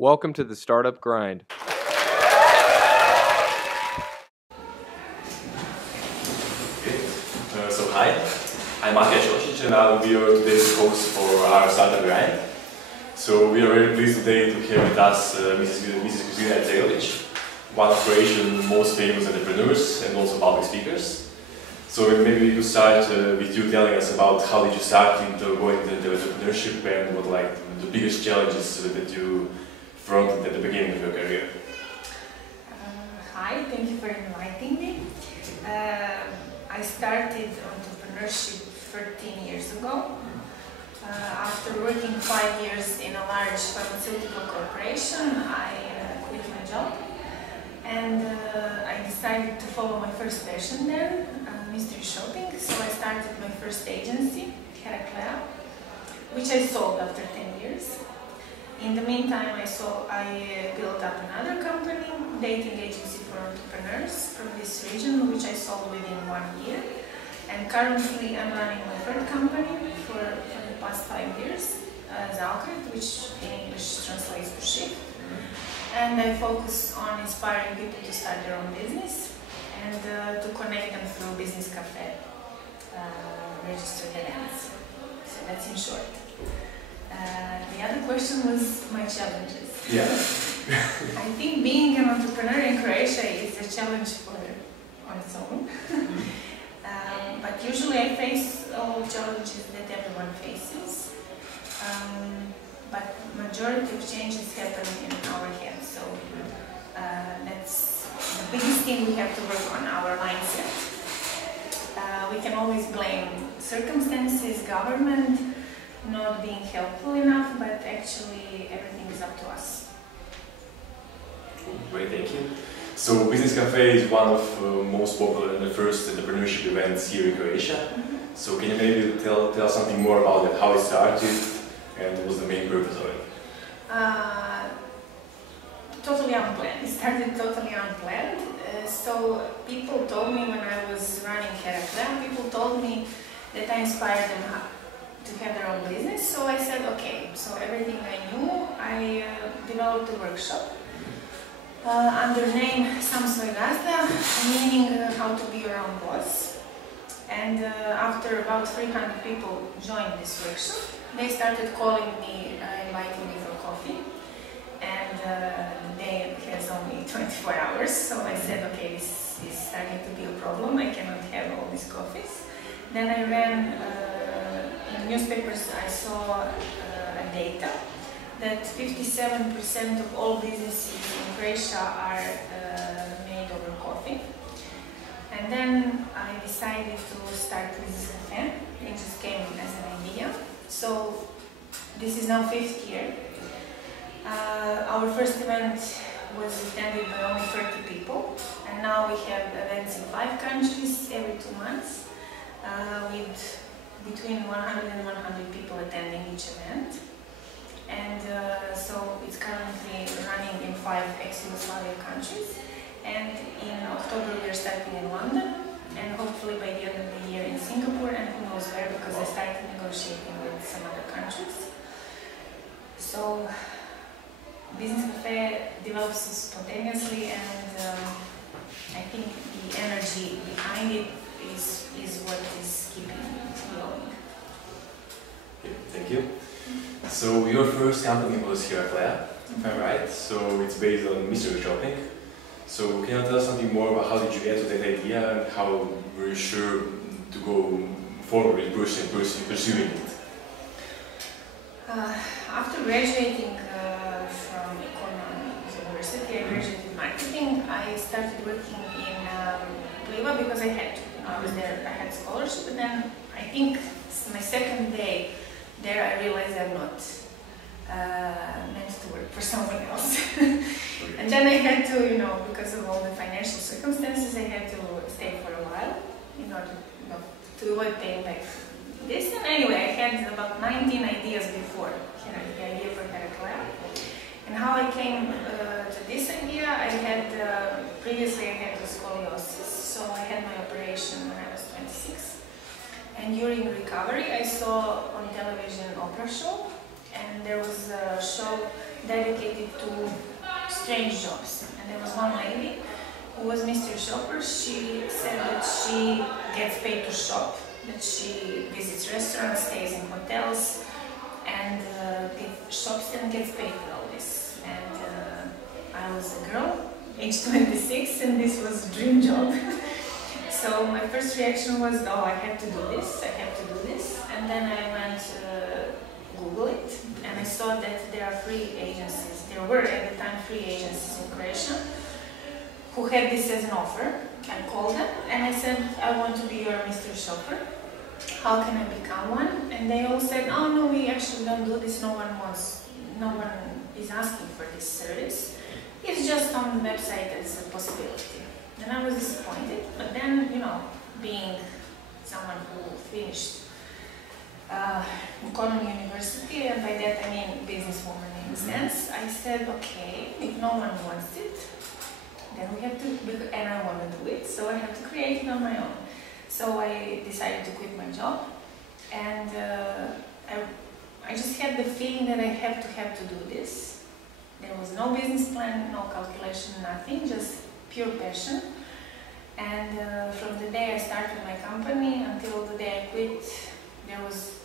Welcome to the Startup Grind. So hi, I'm Ercegovic and I will be your today's host for our Startup Grind. So we are very pleased today to have with us Mrs. Kristina Ercegovic, one of Croatia's most famous entrepreneurs and also public speakers. So maybe we could start with you telling us about how did you start into going into entrepreneurship and what like the biggest challenges that you fronted at the beginning of your career. Hi, thank you for inviting me. I started entrepreneurship 13 years ago. After working 5 years in a large pharmaceutical corporation, I quit my job and I decided to follow my first passion there, mystery shopping. So I started my first agency, Ercegovic, which I sold after 10 years. In the meantime, I built up another company, dating agency for entrepreneurs from this region, which I sold within 1 year. And currently, I'm running my third company for the past 5 years, Zagreb, which in English translates to shift. And I focus on inspiring people to start their own business and to connect them through BusinessCaffe registered events. So that's in short. The other question was my challenges. Yeah. I think being an entrepreneur in Croatia is a challenge on its own. But usually I face all challenges that everyone faces. But majority of changes happen in our head. So that's the biggest thing we have to work on, our mindset. We can always blame circumstances, government, not being helpful enough, but actually everything is up to us. Great, thank you. So BusinessCaffe is one of most popular and the first entrepreneurship events here in Croatia. So can you maybe tell something more about it, how it started and what was the main purpose of it? Totally unplanned. It started totally unplanned. So people told me when I was running Ercegovic, people told me that I inspired them to have their own business. So I said, okay, so everything I knew, I developed a workshop under name Sam Svoj Gazda, meaning how to be your own boss. And after about 300 people joined this workshop, they started calling me, inviting me for coffee. And the day has only 24 hours, so I said, okay, this is starting to be a problem, I cannot have all these coffees. Then I ran in newspapers, I saw a data that 57% of all businesses in Croatia are made over coffee. And then I decided to start BusinessCaffe. It just came as an idea. So this is now 5th year. Our first event was attended by only 30 people, and now we have events in 5 countries every 2 months. With between 100 and 100 people attending each event. And so it's currently running in 5 ex-Yugoslavia countries. And in October we are starting in London, and hopefully by the end of the year in Singapore, and who knows where, because I started negotiating with some other countries. So BusinessCaffe develops spontaneously, and I think the energy behind it is what is keeping it going. Okay, thank you. So your first company was Ercegovic, if I'm right. So it's based on mystery shopping. So can you tell us something more about how did you get to that idea and how were you sure to go forward with pursuing it? After graduating from Economics University, I graduated marketing. I started working in Pliva because I had to. I was there, I had scholarship, and then I think my second day there I realized I'm not meant to work for someone else. And then I had to, because of all the financial circumstances, I had to stay for a while in order to avoid paying back this. And anyway, I had about 19 ideas before, the idea for Ercegovic. And how I came to this idea, previously I had scoliosis, so I had my operation when I was 26. And during recovery, I saw on television an opera show, and there was a show dedicated to strange jobs. And there was one lady who was Mr. Shopper. She said that she gets paid to shop, that she visits restaurants, stays in hotels, and shops and gets paid for all this. And I was a girl, age 26, and this was a dream job. So my first reaction was, oh, I have to do this, I have to do this. And then I went Google it, and I saw that there are free agencies. There were at the time free agencies in Croatia who had this as an offer. I called them and I said, I want to be your Mr. Shopper. How can I become one? And they all said, oh no, we actually don't do this. No one is asking for this service. It's just on the website as a possibility. And I was disappointed. But then, you know, being someone who finished economy university, and by that I mean businesswoman in a sense, I said, okay, if no one wants it, then we have to, and I want to do it, so I have to create it on my own. So I decided to quit my job, and I just had the feeling that I have to do this. There was no business plan, no calculation, nothing, just pure passion. And from the day I started my company until the day I quit, there was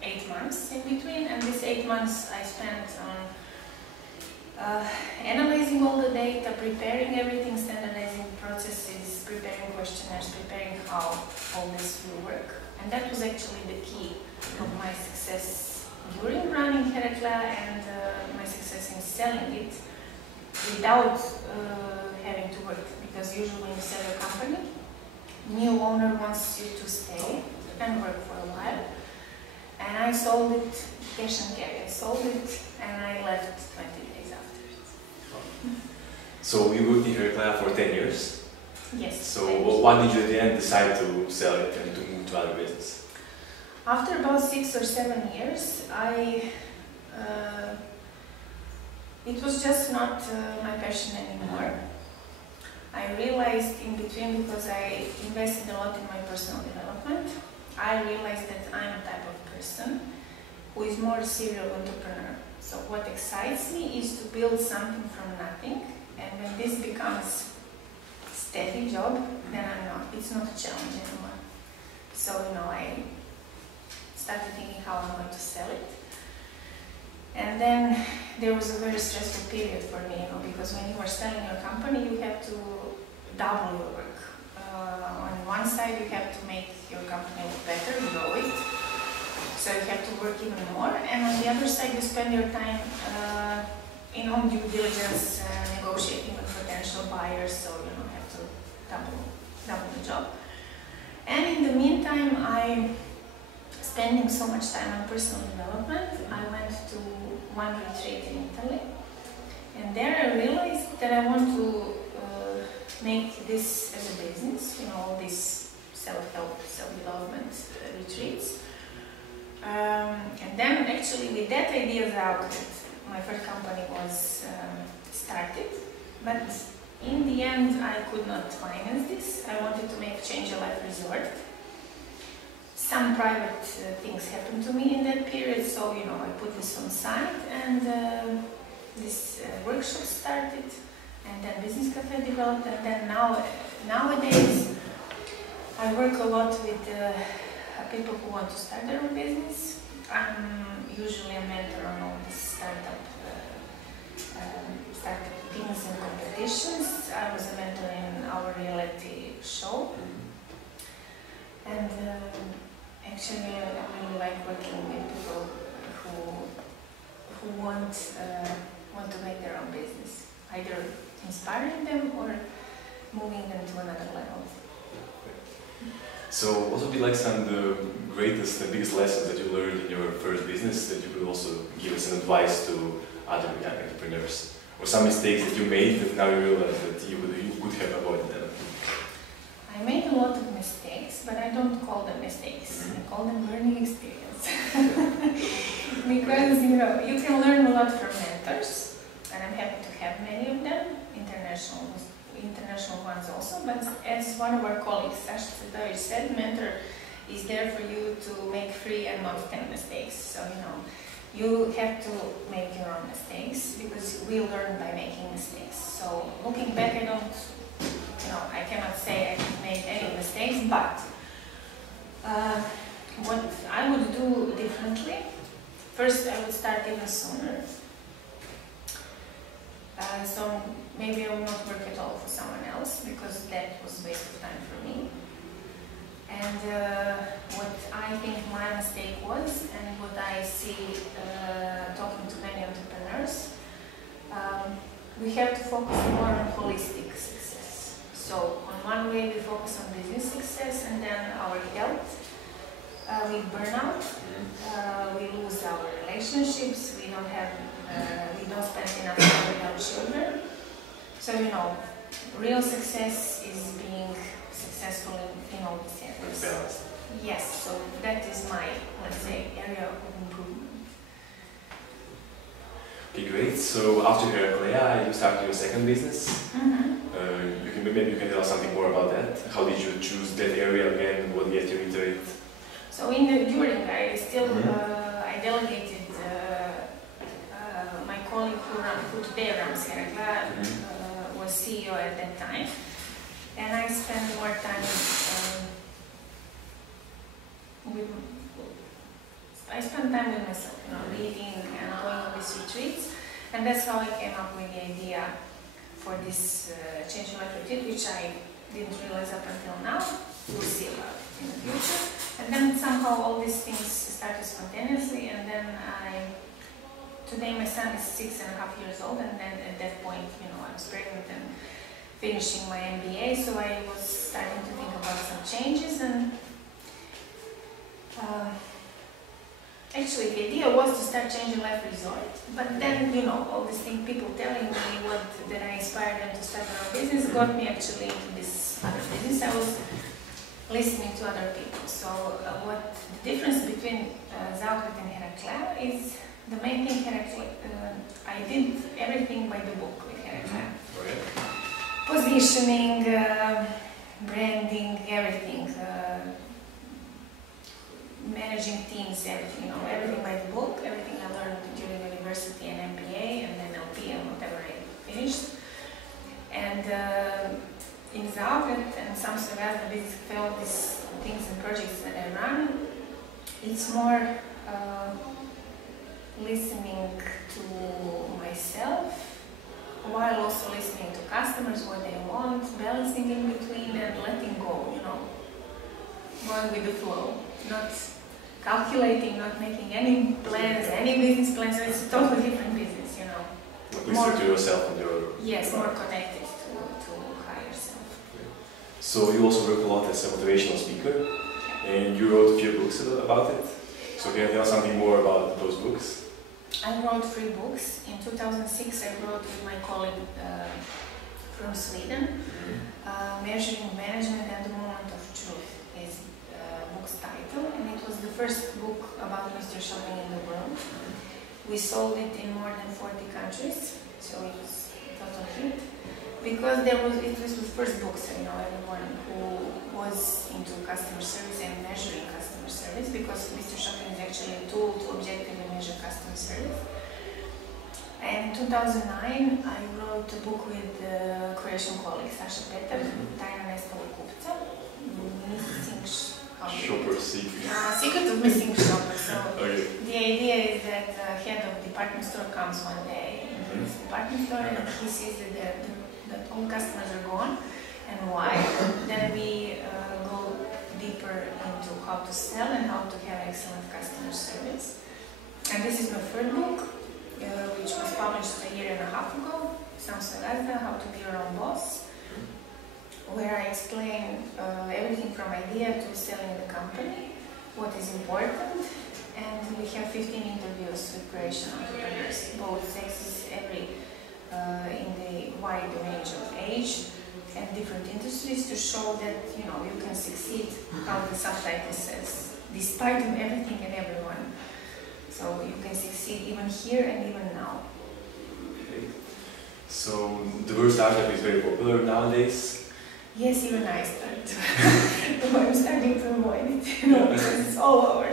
8 months in between, and these 8 months I spent on analyzing all the data, preparing everything, standardizing processes, preparing questionnaires, preparing how all this will work. And that was actually the key of my success during running Herakla and my success in selling it without having to work. Because usually when you sell a company, new owner wants you to stay and work for a while. And I sold it, cash and carry. I sold it and I left 20 days after it. So you worked in Herakla for 10 years? Yes. So why did you at the end decide to sell it and to move to other business? After about 6 or 7 years, it was just not my passion anymore. I realized in between, because I invested a lot in my personal development, I realized that I'm a type of person who is more a serial entrepreneur. So what excites me is to build something from nothing, and when this becomes a steady job, then it's not a challenge anymore. So, you know, I started thinking how I'm going to sell it. And then there was a very stressful period for me, you know, because when you are selling your company, you have to double your work. On one side, you have to make your company look better, grow it, so you have to work even more. And on the other side, you spend your time in on due diligence, negotiating with potential buyers, so you know, have to double the job. And in the meantime, spending so much time on personal development, I went to one retreat in Italy, and there I realized that I want to make this as a business, you know, all these self-help, self-development retreats. And then actually with that idea out, my first company was started, but in the end I could not finance this. I wanted to make Change a Life Resort. Some private things happened to me in that period, so you know, I put this on side, and this workshop started, and then BusinessCaffe developed, and then nowadays I work a lot with people who want to start their own business. I'm usually a mentor on all these startup things and competitions. I was a mentor in our reality show, and actually, I really like working with people who want to make their own business, either inspiring them or moving them to another level. So, what would be like some of the greatest and biggest lessons that you learned in your first business that you could also give us an advice to other young entrepreneurs, or some mistakes that you made that now you realize that you could have avoided them? I made a lot of mistakes, but I don't call them mistakes. I call them learning experience. Because, you know, you can learn a lot from mentors, and I'm happy to have many of them, international ones also, but as one of our colleagues, Ercegovic, said, mentor is there for you to make free and not 10 mistakes. So, you know, You have to make your own mistakes because we learn by making mistakes. So looking back, I cannot say I have made any mistakes, but what I would do differently, first I would start even sooner. So maybe I will not work at all for someone else because that was a waste of time for me. And what I think my mistake was, and what I see talking to many entrepreneurs, we have to focus more on holistic success. So on one way we focus on business success, and then our health. We burn out, we lose our relationships, we don't spend enough time with our children. So real success is being successful in all these areas. Yes, so that is my, let's say, area of improvement. Okay, great. So after Croatia, you started your second business. Maybe you can tell us something more about that. How did you choose that area again? What get you into it? So during I delegated my colleague who today runs Ercegovic, was CEO at that time, and I spent more time with myself, reading and going on these retreats, and that's how I came up with the idea for this Change Your Life retreat, which I didn't realize up until now. We'll see about it in the future. And then somehow all these things started spontaneously, and then today my son is 6.5 years old, and then at that point, I was pregnant and finishing my MBA, so I was starting to think about some changes, and actually the idea was to start Change Your Life Resort, but then, all these things, people telling me that I inspired them to start their own business, got me actually into this other business. I was listening to other people. So what the difference between Zagreb and Heraclea is the main thing. I did everything by the book with Heraclea. Positioning, branding, everything, managing teams, everything, everything by the book, everything I learned during university and MBA and then LP and whatever I finished. And in Zagreb and some the business, all these things and projects that I run, it's more listening to myself while also listening to customers, what they want, balancing in between and letting go, going with the flow, not calculating, not making any plans, any business plans. So it's a totally different business, Listen to yourself and your... Yes, more connected to higher self. So you also work a lot as a motivational speaker, and you wrote a few books about it. So can you tell something more about those books? I wrote 3 books. In 2006 I wrote with my colleague from Sweden, Measuring Management and the Moment of Truth is the book's title, and it was the first book about mystery shopping in the world. We sold it in more than 40 countries, so it was a total hit. Because it was the first book, so everyone who was into customer service and measuring customer service, because mystery shopping is actually a tool to objectively measure customer service. And in 2009, I wrote a book with Croatian colleague Saša Petar, Tajna nestalog kupca, Shopper secret. Secret of missing shopper. So Okay. the idea is that the head of department store comes one day in his department store and he sees that all customers are gone, and why. Then we go deeper into how to sell and how to have excellent customer service. And this is my third book, which was published 1.5 years ago, How to Be Your Own Boss, where I explain everything from idea to selling the company, what is important, and we have 15 interviews with Croatian entrepreneurs, both sexes, in the wide range of age and different industries, to show that you can succeed, how the subtitle says, despite of everything and everyone. So you can succeed even here and even now. Okay. So the word startup is very popular nowadays. Yes, even I start. I'm starting to avoid it, because it's all over.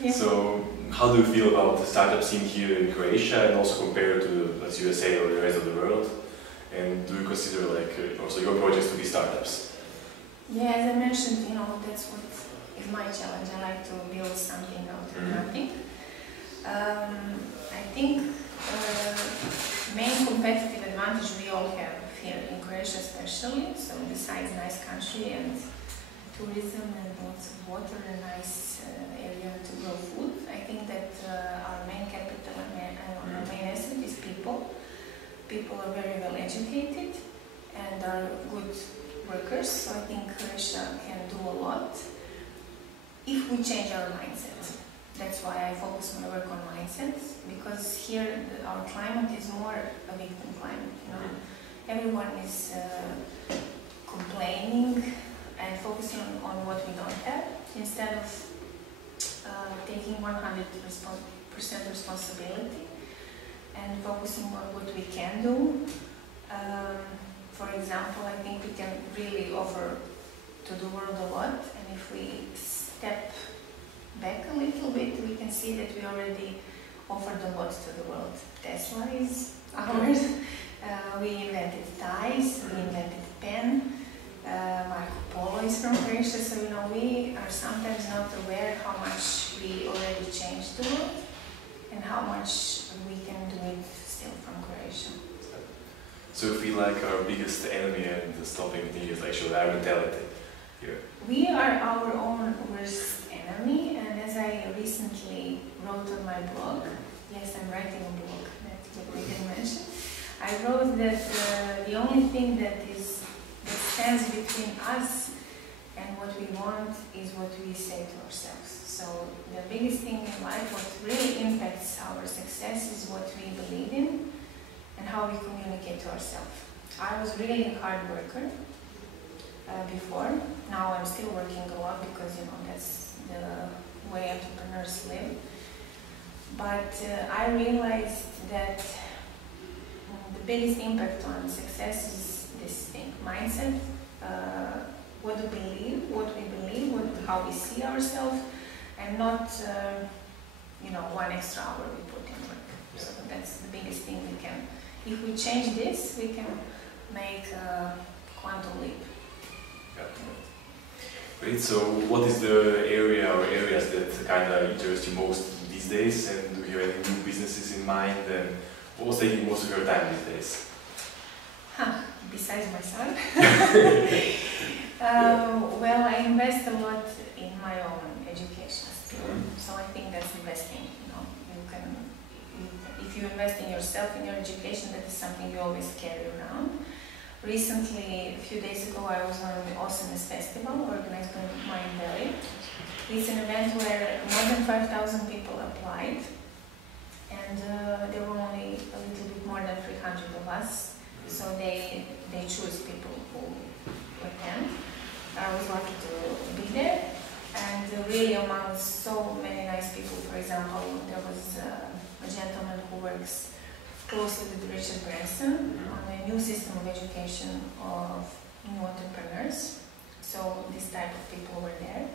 Yeah. So how do you feel about the startup scene here in Croatia and also compared to, let's USA or the rest of the world? And do you consider like also your projects to be startups? Yeah, as I mentioned, you know, that's what is my challenge. I like to build something out of nothing. I think main competitive advantage we all have here in Croatia especially, so besides nice country and tourism and lots of water and nice area to grow food, I think that our main capital and our main asset is people. People are very well educated and are good workers, so I think Croatia can do a lot if we change our mindset. That's why I focus my work on mindset, because here our climate is more a victim climate. You know, everyone is complaining and focusing on what we don't have instead of taking 100% responsibility and focusing on what we can do. For example, I think we can really offer to the world a lot, and if we step back a little bit, we can see that we already offered a lot to the world. Tesla is ours. We invented ties, we invented pen. Marco Polo is from Croatia, so you know, we are sometimes not aware how much we already changed the world and how much we can do it still from Croatia. So you feel like our biggest enemy and stopping thing is actually our mentality here? We are our own worst enemy, and as I recently wrote on my blog, yes, I'm writing a blog, that's what we didn't mention, I wrote that the only thing that stands between us and what we want is what we say to ourselves. So the biggest thing in life, what really impacts our success, is what we believe in and how we communicate to ourselves. I was really a hard worker before. Now I'm still working a lot because, you know, that's the way entrepreneurs live. But I realized that the biggest impact on success is this thing, mindset, what we believe, how we see ourselves, and not, you know, one extra hour we put in work. So that's the biggest thing we can. If we change this, we can make a quantum leap. Yeah. Great. So, what is the area or areas that kind of interest you most these days? And do you have any new businesses in mind? And what's taking most of your time these days? Besides my son. Well, I invest a lot in my own education still. So I think that's the best thing. You know, if you invest in yourself, in your education, that is something you always carry around. Recently, a few days ago, I was on the Awesomeness Festival organized by Mind Valley. It's an event where more than 5,000 people applied, and there were only a little bit more than 300 of us. So they choose people who attend. I was lucky to be there, and really among so many nice people. For example, there was a gentleman who works closely with Richard Branson on a new system of education of new entrepreneurs. So this type of people were there.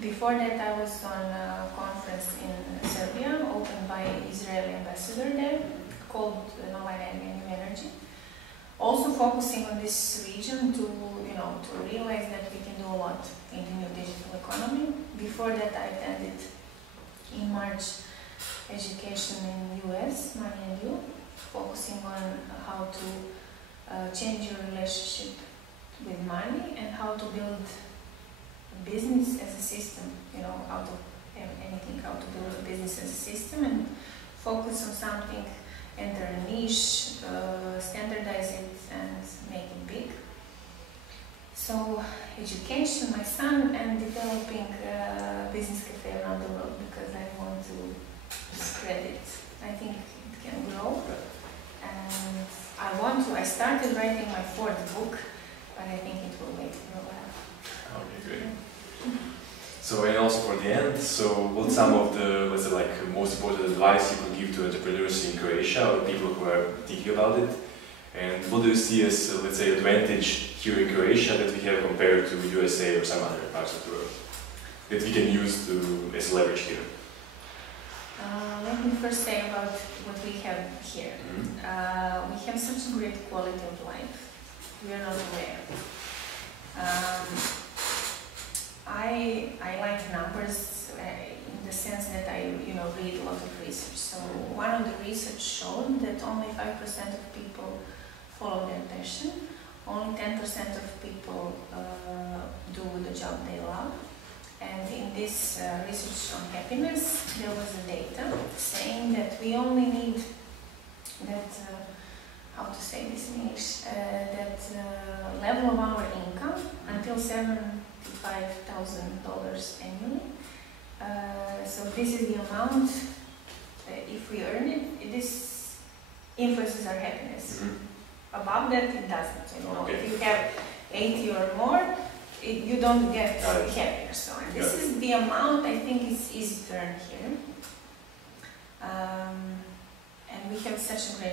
Before that, I was on a conference in Serbia, opened by Israeli ambassador there, called Online New Energy. Also focusing on this region to, you know, to realize that we can do a lot in the new digital economy. Before that, I attended in March education in US, Money and You, focusing on how to change your relationship with money and how to build a business as a system, you know, out of anything, how to build a business as a system and focus on something, enter a niche, standardize it and make it big. So education, my son, and developing BusinessCaffe around the world because I want to spread it. I think it can grow. And I started writing my 4th book, but I think it will wait for a while. Okay, great. So, and also for the end, so what's some of the, let's say, like, most important advice you could give to entrepreneurs in Croatia or people who are thinking about it? And what do you see as, let's say, advantage here in Croatia that we have compared to USA or some other parts of the world that we can use to as leverage here? Let me first say about what we have here. We have such a great quality of life. We are not aware. I like numbers in the sense that I read a lot of research. So one of the research showed that only 5% of people follow their passion. Only 10% of people do the job they love. And in this research on happiness, there was a data saying that we only need that, how to say this in English, that level of our income until $75,000 annually. So this is the amount, if we earn it, this influences our happiness. Above that, it doesn't. If you have 80 or more, you don't get happiness. So this is the amount I think is easy to earn here. And we have such a great